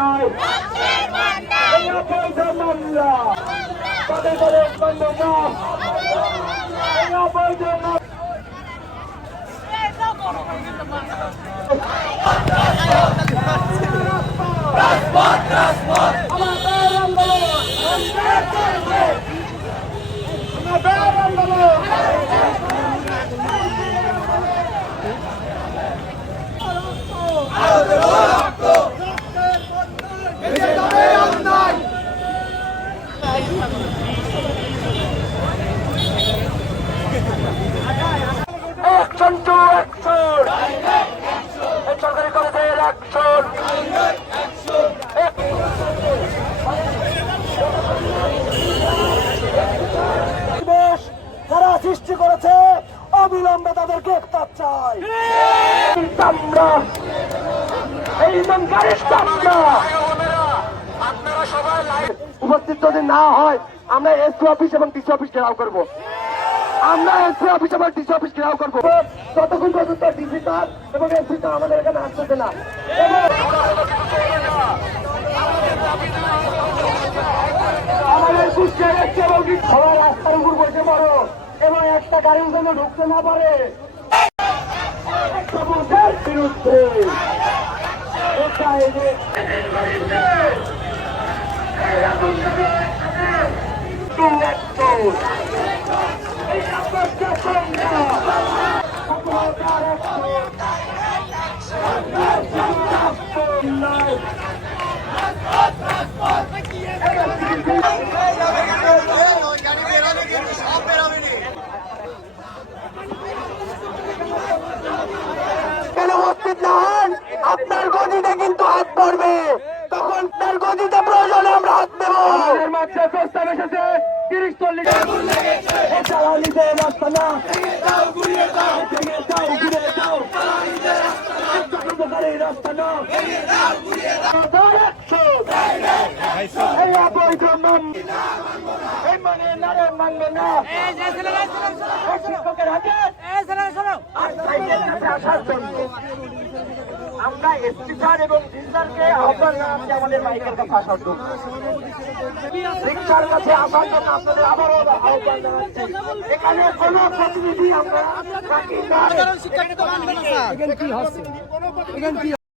নয়, এই অবৈধ মামলা তাদের করে মান্য না, এই অবৈধ অ্যাকশন টু অ্যাকশন, সরকারি কলেজের অ্যাকশন, যারা সৃষ্টি করেছে অবিলম্বে তাদের গ্রেফতার চাই। এই উপস্থিত যদি না হয় আমরা এসপি অফিস এবং ডিসি অফিস ঘেরাও করবো, আমরা এসপি অফিস এবং ডিসি অফিস ঘেরাও করবো ততক্ষণ পর্যন্ত ডিসি স্যার এবং এসপি স্যার আমাদের এখানে আসতেছে না। আমাদের কুষ্টিয়া যাচ্ছে এবং সবাই রাস্তার উপর বসে পড়ো এবং একটা গাড়ির জন্য ঢুকতে না পারে বিরুদ্ধে আপনার গদিতে কিন্তু হাত পড়বে, তখন তার গদিতে প্রয়োজনে আমরা হাত দেব। আমাদের মাঝে প্রস্তাব এসেছে 30-40 জ্বালানিতে রাস্তা না, রাস্তা না, এই অবৈধ এই মানে নারে মানবে না শিক্ষকের হাতে আসার জন্য আমরা এসপি স্যার এবং ডিসিকে আহ্বান জানাচ্ছি আমাদের বাইকের কাছে আসার জন্য, রিক্সার কাছে আসার জন্য আপনাদের আবারও আহ্বান জানাচ্ছি। এখানে কোনো প্রতিনিধি আমরা রাখি না।